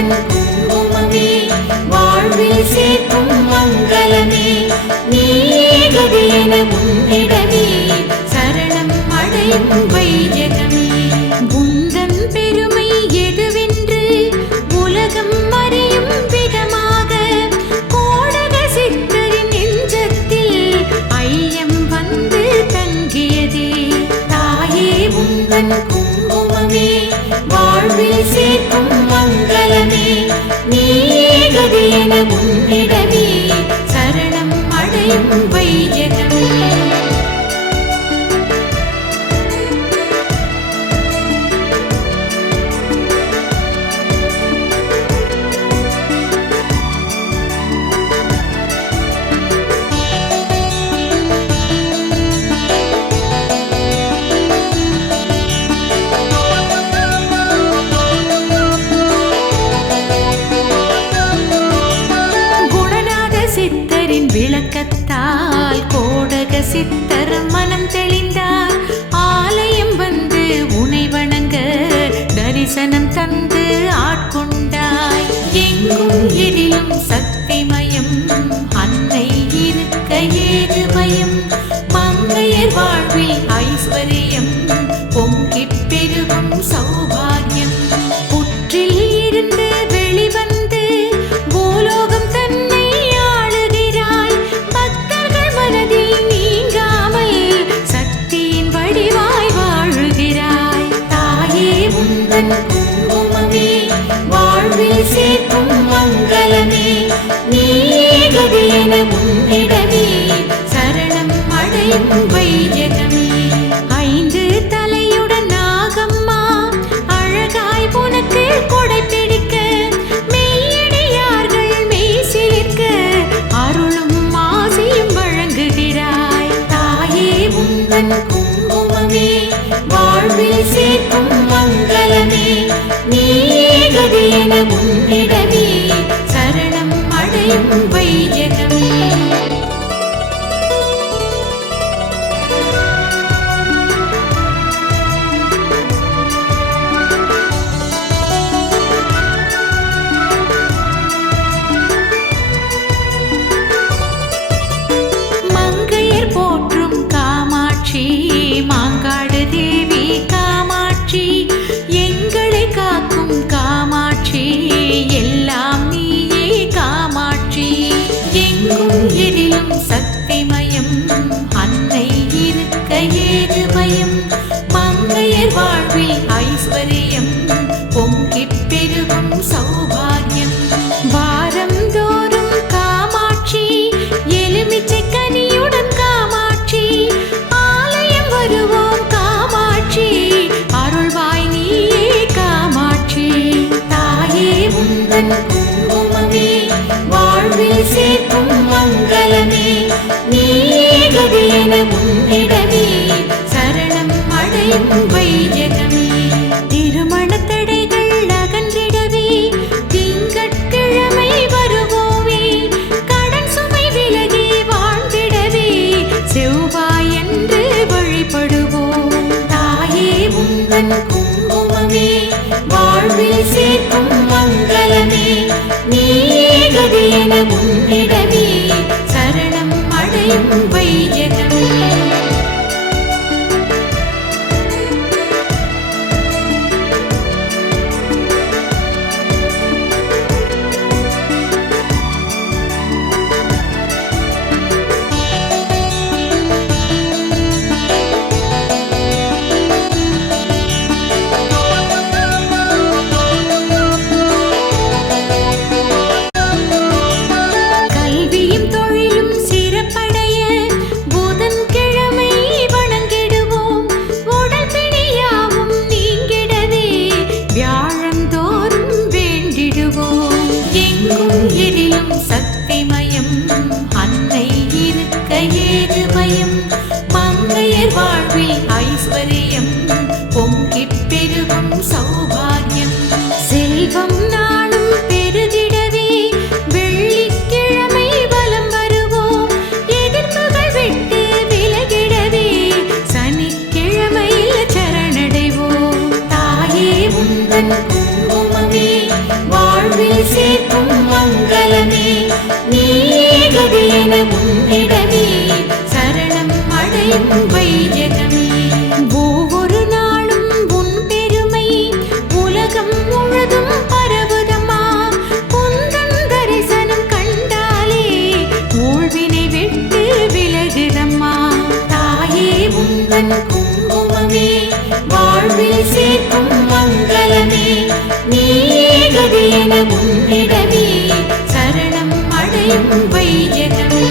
உந்தன் குங்குமமே வாழ்வில் சேர்க்கும் மங்களமே நீயே கதியென உன்னிடமே சரணம் அடையும் வையகமே உந்தன் பெருமை எதுவென்று உலகம் அறியும் விதமாக கோடக சித்தரின் நெஞ்சத்தில் ஐயம் வந்து தங்கியதே தாயே உந்தன் குங்குமமே வாழ்வில் சேர்க்கும் மங்களமே நீயே கதியென உன்னிடமே சரணம் அடையும் வையகமே விளக்கத்தால் கோடக சித்தர் மனம் தெளிந்தார் ஆலயம் வந்து உனை வணங்க தரிசனம் தந்து ஆட்கொண்டாய் எங்கும் எதிலும் சக்திமயம் அன்னை இருக்க ஏது பயம் மங்கையர் வாழ்வில் ஐஸ்வர்யம் பொங்கிப் பெருகும் சௌபாகியம் புற்றில் இருந்து வெளிவந்து பூலோகம் தன்னை குங்குமமே வாழ்வில் சேர்க்கும் மங்களமே நீயே கதியென உன்னிடமே சரணம் அடையும் வையகமே ஐந்து தலையுடன் நாகம்மா அழகாய் உனக்கு கொடை பிடிக்க மெய்யடியார்கள் மெய்சிலிர்க்க அருளும் ஆசியும் வழங்குகிறாய் தாயே உந்தன் குங்குமமே வாழ்வில் சேர்க்கும் மங்களமே நீயே கதியென உன்னிடமே சரணம் அடையும் வையகமே மங்கையர் போற்றும் காமாட்சி மாங்காடு தேவி காமாட்சி எங்களை காக்கும் காமாட்சி எல்லாம் நீயே காமாட்சி எங்கும் எதிலும் சக்திமயம் அன்னை இருக்க ஏது பயம் மங்கையர் வாழ்வில் ஐஸ்வர்யம் பொங்கிப் பெருகும் சௌபாகியம் வாரம் தோறும் காமாட்சி எலுமிச்சை கனியுடன் காமாட்சி ஆலயம் வருவோம் காமாட்சி அருள்வாய் நீயே காமாட்சி தாயே உந்தன் குங்குமமே வாழ்வில் சேர்க்கும் மங்களமே நீயே கதியென உன்னிடமே சரணம் அடையும் வையகமே திருமணத் தடைகள் அகன்றிடவே திங்கட்கிழமை வருவோமே கடன் சுமை விலகி வாழ்ந்திடவே செவ்வாயன்று வழிபடுவோம் தாயே உந்தன் குங்குமமே வாழ்வில் சேர்க்கும் மங்களமே நீயே கதியென உன்னிடமே சரணம் அடையும் வையகமே கல்வியும் தொழிலும் சிறப்படைய புதன்கிழமை வணங்கிடுவோம் உடல் பிணியாவும் நீங்கிடவே வியாழந்தோறும் வேண்டிடுவோம் எங்கும் எதிலும் சக்திமயம் அன்னை இருக்க ஏது பயம் மங்கையர் வாழ்வில் ஐஸ்வர்யம் பொங்கிப் பெருகும் சௌபாகியம் செல்வம் நாளும் பெருகிடவே வெள்ளிக்கிழமை வலம் வருவோம் எதிர்ப்புகள் விட்டு விலகிடவே சனிக்கிழமையில் சரணடைவோம் தாயே உந்தன் குங்குமமே வாழ்வில் அடையும் வைஜகமே. ஒவ்வொரு நாளும் உன் பெருமை உலகம் முழுதும் பரவுதம்மா. உந்தன் தரிசனம் கண்டாலே ஊழ்வினை விட்டு விலகுதம்மா. தாயே உந்தன் குங்குமமே வாழ்வில் சேர்க்கும் மங்களமே. நீயே கதி என உன்னிடமே சரணம் அடையும் வைஜகமே.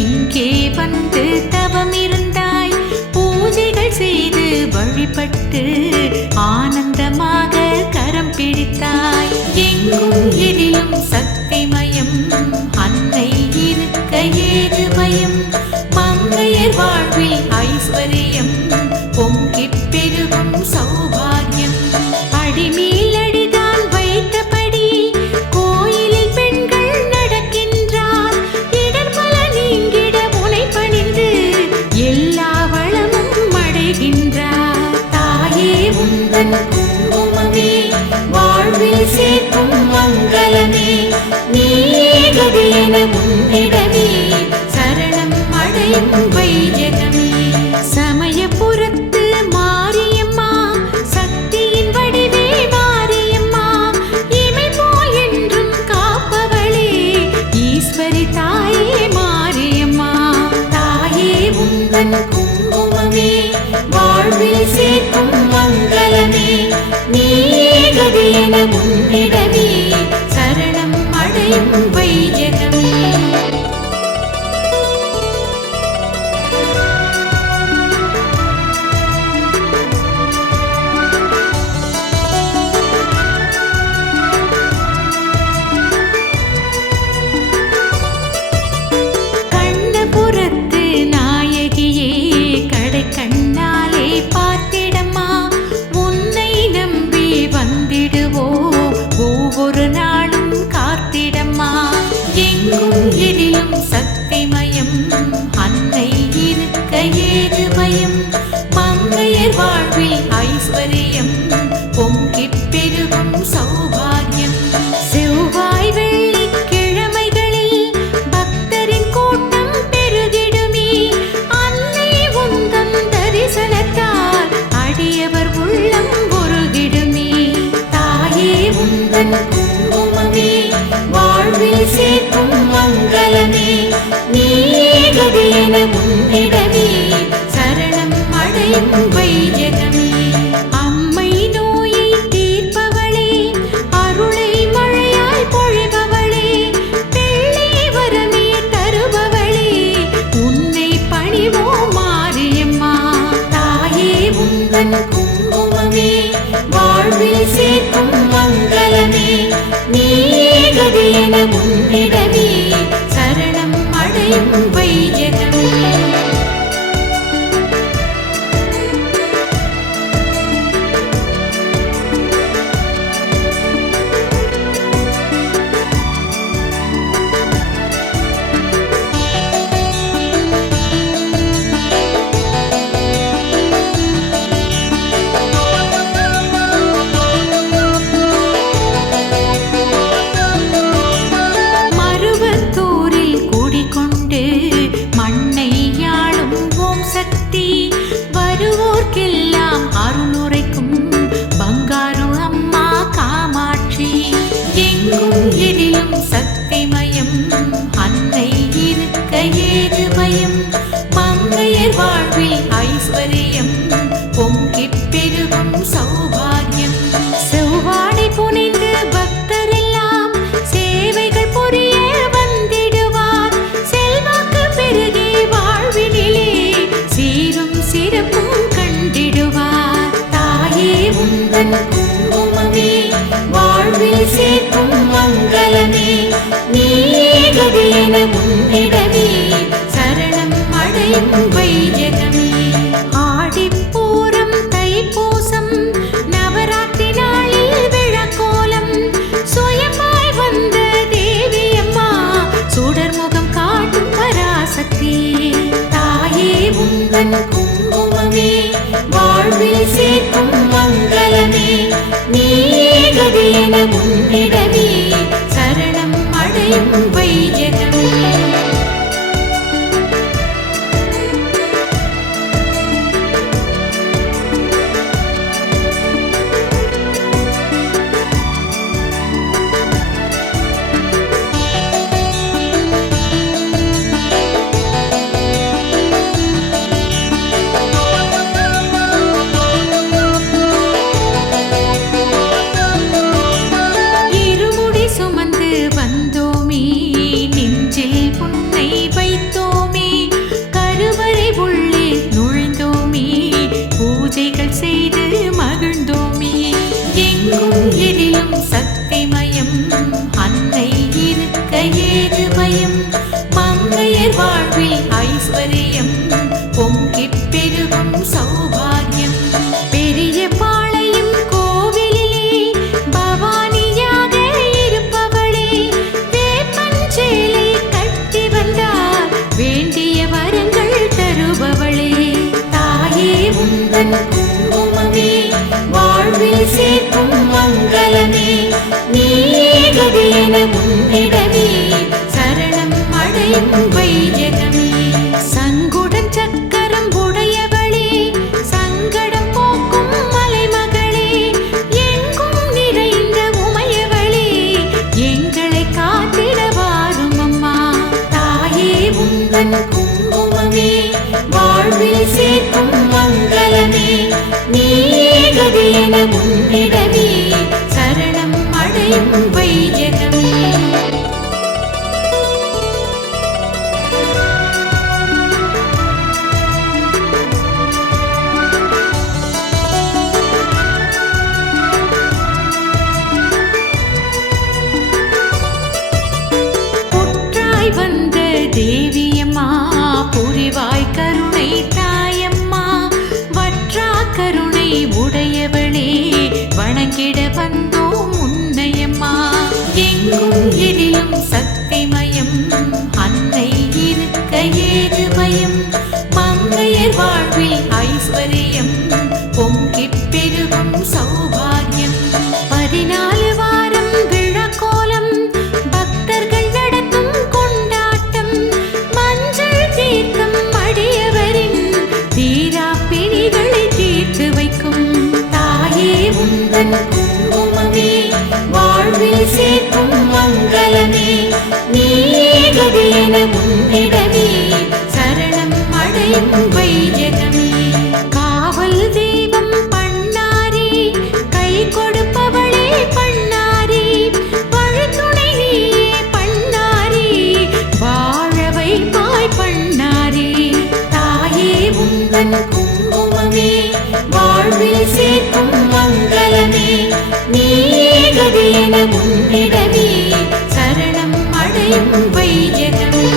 இங்கே வந்து தவம் இருந்தாய். பூஜைகள் செய்து வழிபட்டு ஆனந்தமாக கரம் பிடித்தாய். எங்கும் எதிலும் சக்திமயம் அன்னை இருக்க ஏது பயம். மங்கையர் வாழ்வில் ஐஸ்வர்யம் பொங்கி பெருகும் சௌபாகியம். அடிமேல் அடிதான் வைத்தபடி கோயிலில் பெண்கள் நடக்கின்றார். இடர்பல நீங்கிட முனை பணிந்து எல்லா வளமும் அடைகின்றார். தாயே உந்தன் குங்குமமே வாழ்வில் சேர்க்கும் மங்களமே. நீயே கதி என உன்னிடமே சரணம் அடையும் வைஜகமே. சமயபுரத்து மாரியம்மா சக்தியின் வடிவே மாரியம்மா. இமை போல் என்றும் காப்பவளே ஈஸ்வரி தாயே மாரியம்மா. தாயே உந்தன் குங்குமமே வாழ்வில் சேர்க்கும் மங்களமே. நீயே கதி என உன்னிடமே சரணம் அடையும் வைஜகமே. கண்ணாலே பார்த்திடம்மா உன்னை நம்பி வந்திடுவோம். ஒவ்வொரு நாளும் காத்திடம்மா. எங்கும் எதிலும் சக்திமயம் அன்னை இருக்க ஏது பயம். மங்கையர் வாழ்வில் ஐஸ்வர்யம் பொங்கி பெருகும் சௌபாகியம். செவ்வாய் வெள்ளி கிழமைகளில் பக்தரின் கூட்டம் பெருகிடுமே. அன்னை உந்தன் தரிசனத்தால் அடியவர் உள்ளம் உருகிடுமே. தாயே உந்தன் குங்குமமே வாழ்வில் சேர்க்கும் மங்களமே. நீயே கதி என உன்னிடமே சரணம் அடையும் வைஜகமே. அம்மை நோயை தீர்ப்பவளே அருளை மழையாய் பொழிபவளே. பிள்ளை வரமே தருபவளே உன்னை பணிவோம் மாரியம்மா. தாயே உந்தன் குங்குமமே வாழ்வில் சேர்க்கும் மங்களமே. நீயே கதி என உன்னிடமே சரணம் அடையும் வைஜகமே. ஏது பயம் மங்கையர் வாழ்வில் ஐஸ்வர்யம் பொங்கி பெருகும் சௌபாகியம் செவ்வாடை புனைந்து பக்தரெல்லாம் சேவைகள் புரிய வந்திடுவார் செல்வாக்கு பெருகி வாழ்வினிலே சீரும் சிறப்பும் கண்டிடுவார் தாயே உந்தன் குங்குமமே வாழ்வில் சேர்க்கும் மங்களமே நீயே கதி என உன்னிடமே சரணம் அடையும் வைஜகமே வாழ்வில் சேர்க்கும் மங்களமே நீயே கதி என உன்னிடமே சரணம் அடையும் வையகமே. சக்திமயம் அன்னை இருக்க ஏது பயம் மங்கையர் வாழ்வில் ஐஸ்வர்யம் பொங்கிப் பெருகும் சௌபாகியம். பெரிய பாளையம் கோவிலிலே பவானியாக இருப்பவளே வேப்பஞ்சேலை கட்டி வந்தார் வேண்டிய வரங்கள் தருபவளே தாயே உந்தன் குங்குமமே வாழ்வில் சேர்க்கும் மங்களமே நீயே கதி என உன்னிடமே சரணம் அடையும் வையகமே. சங்குடன் சக்கரம் உடையவளே சங்கடம் போக்கும் மலைமகளே எங்கும் நிறைந்த உமையவளே எங்களை காத்திட வாரும் அம்மா தாயே உந்தன் குங்குமமே வாழ்வில் சேர்க்கும் மங்களமே நீயே கதி என உன்னிடமே சரணம் அடையும் வையகமே. புற்றாய் வந்த தேவியம்மா புரிவாய் கருணை தாயம்மா வற்றா கருணை உடையவளே வணங்கிட வந்தோம் உன்னையம்மா. எங்கும் எதிலும் சக்திமயம் அன்னை இருக்க ஏது பயம் மங்கையர் வாழ்வில் ஐஸ்வர்யம் பொங்கிப் பெருகும் சௌபாகியம். 14 வாரம் விழாக்கோலம் பக்தர்கள் நடத்தும் கொண்டாட்டம் மஞ்சள் தீர்த்தம் அடியவரின் தீரா பிணிகளை தீர்த்து வைக்கும் தாயே உந்தன் குங்குமமே வாழ்வில் சேர்க்கும் மங்களமே நீயே கதி என உன்னிடமே சரணம் அடையும் வையகமே. காவல் தெய்வம் பண்ணாரி கை கொடுப்பவளே பண்ணாரி வழித்துணை நீயே பண்ணாரி வாழ வைப்பாய் பண்ணாரி தாயே உந்தன் குங்குமமே வாழ்வில் சேர்க்கும் மங்களமே நீயே கதி என உன்னிடமே சரணம் அடையும் வையகமே.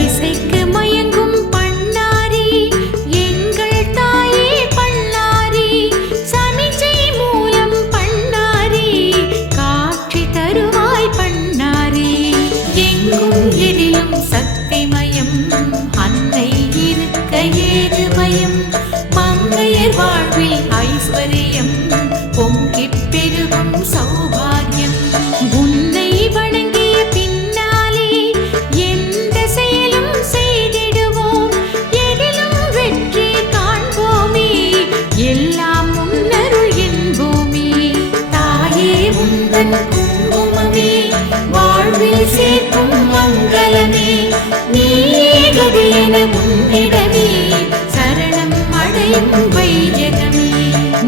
இசைக்கு மயங்கும் பண்ணாரி எங்கள் தாயே பண்ணாரி சமிச்சை மூலம் பண்ணாரி காட்சி தருவாய் பண்ணாரி. எங்கும் எதிலும் சக்திமயம் அன்னை இருக்க ஏது பயம் மங்கையர் வாழ்வில் ஐஸ்வர்யம் பொங்கிப் பெருகும் சௌபாகியம். உன்னை வணங்கிய பின்னாலே எந்த செயலும் செய்திடுவோம் எதிலும் வெற்றி காண்போமே எல்லாம் முன்னருள் என்போமே தாயே உந்தன் குங்குமமே வாழ்வில் சேர்க்கும் மங்களமே நீயே கதி என உன்னிடமே சரணம் அடையும் வையகமே.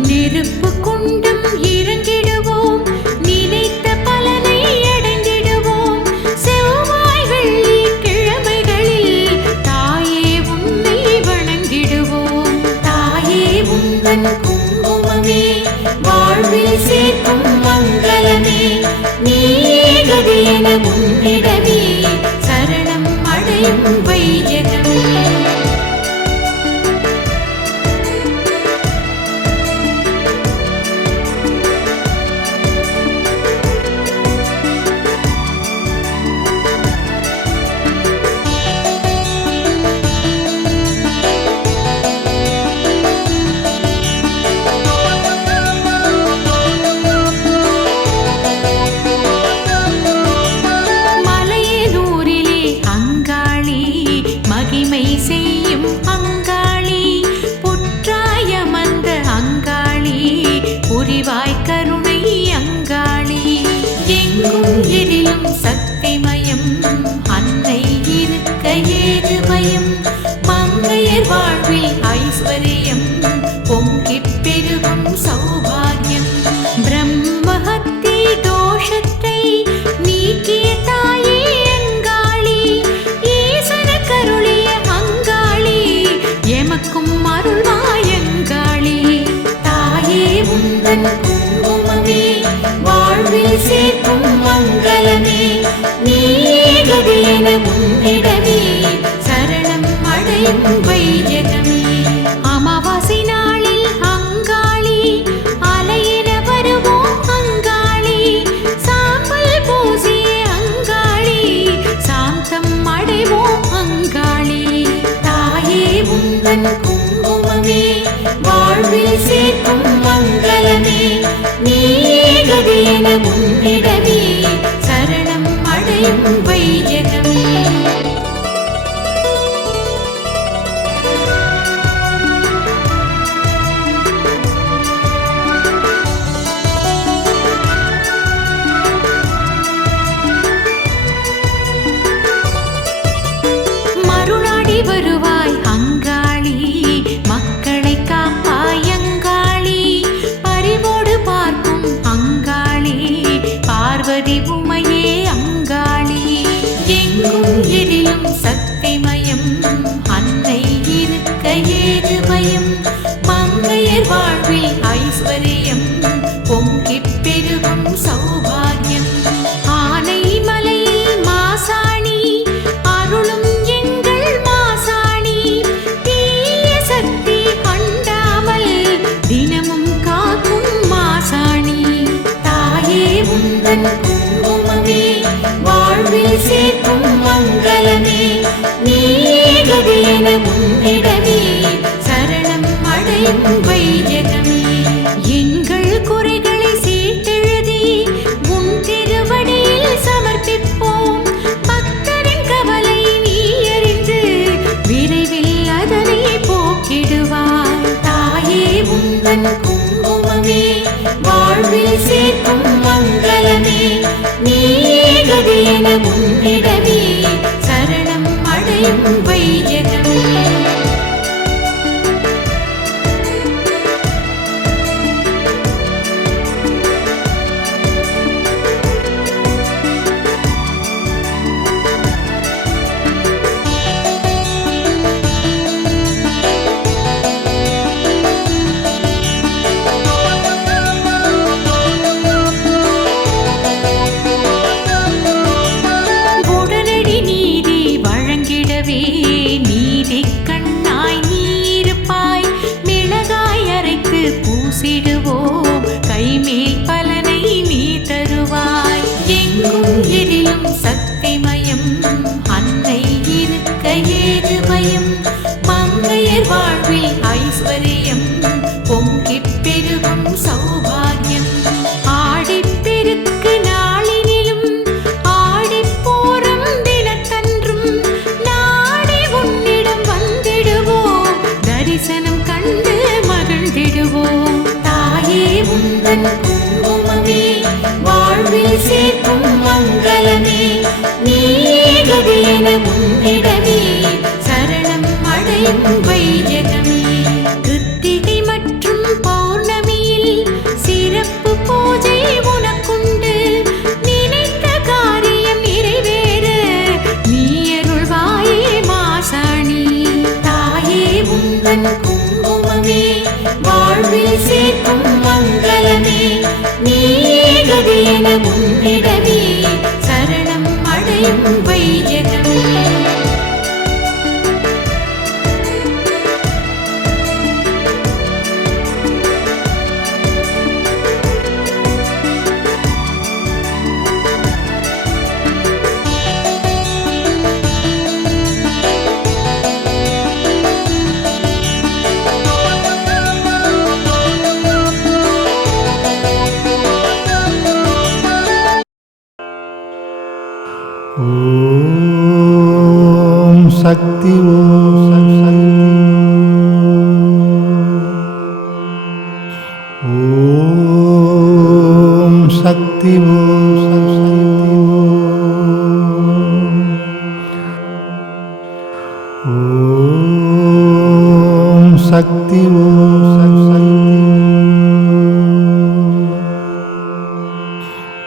நெருப்பு குண்டம் இறங்கிடுவோம் நினைத்த பலனை அடைந்திடுவோம் செவ்வாய் வெள்ளி கிழமைகளில் தாயே உன்னை வணங்கிடுவோம் தாயே உந்தன் குங்குமமே வாழ்வில் சேர்க்கும் மங்களமே பக்தி தோஷத்தை நீக்கிய தாயே அங்காளி, ஈசன கருளிய அங்காளி, எமக்கும் அருள்வாயங்காளி. தாயே உந்தன் குங்குமமே வாழ்வில் சேர்க்கும் மங்களமே, நீயே கதி என உன்னிடமே சரணம் அடையும் வையகமே. அமாவாசை நாளில் அங்காளி அலையென வருவோம் அங்காளி, சாம்பல் பூசிய அங்காளி சாந்தம் அடைவோம் அங்காளி. தாயே உந்தன் குங்குமமே வாழ்வில் சேர்க்கும் மங்களமே, நீயே கதி என உன்னிடமே சரணம் அடையும் வையகமே. மறுநாடி வருவாய் அங்காளி, மக்களை காப்பாய் அங்காளி, பரிவோடு பார்க்கும் அங்காளி, பார்வதி உமையே அங்காளி. எங்கும் எதிலும் சக்திமயம், அன்னை இருக்க ஏது பயம், மங்கையர் வாழ்வில் ஐஸ்வர்யம், பொங்கிப் பெருகும் சௌபாகியம். ஆனை மலையில் மாசாணி அருளும் எங்கள் மாசாணி, தீய சக்தி அண்டாமல் தினமும் காக்கும் மாசாணி. தாயே உந்தன் குங்குமமே வாழ்வில் சேர்க்கும் மங்களமே, நீயே கதி என உன்னிடமே சரணம் அடையும் வையகமே. எங்கள் குறைகளை சீட்டெழுதி உன் திருவடியில் சமர்ப்பிப்போம், பக்தரின் கவலை நீ அறிந்து விரைவில் அதனை போக்கிடுவார். தாயே உந்தன் குங்குமமே வாழ்வில் சேர்க்கும் மங்களமே, நீயே கதி என உன்னிடமே சரணம் அடையும் வையகமே. உடனடி நீதி வழங்கிடவே நீதி கண்ணாய் நீருப்பாய், மிளகாய் அரைத்து பூசிடுவோம் கைமேல் பலனை நீ தருவாய். எங்கும் எதிலும் சக்திமயம், அன்னை இருக்க ஏது பயம், மங்கையர் வாழ்வில் ஐஸ்வர்யம், பொங்கிப் பெருகும் சௌபாகியம். ஆடிப்பெருக்கு நாளினிலும் ஆடிப்பூரம் தினத்தன்றும் நாடி உன்னிடம் வந்திடுவோம், தரிசனம் கண்டு மகிழ்ந்திடுவோம். தாயே உந்தன் குங்குமமே வாழ்வில் சேர்க்கும் மங்களமே, நீயே கதி என உன்னிடமே சரணம் அடையும் வையகமே. கிருத்திகை மற்றும் பௌர்ணமியில் சிறப்பு பூஜை உனக்குண்டு, நினைத்த காரியம் நிறைவேற நீ அருள்வாயே மாசாணி. தாயே உந்தன் குங்குமமே வாழ்வில் சேர்க்கும் மங்களமே, நீயே கதி என உன்னிடமே சரணம் அடையும் வையகமே. ஓம் சக்தி ஓம் சக்தி ஓம் சக்தி ஓம்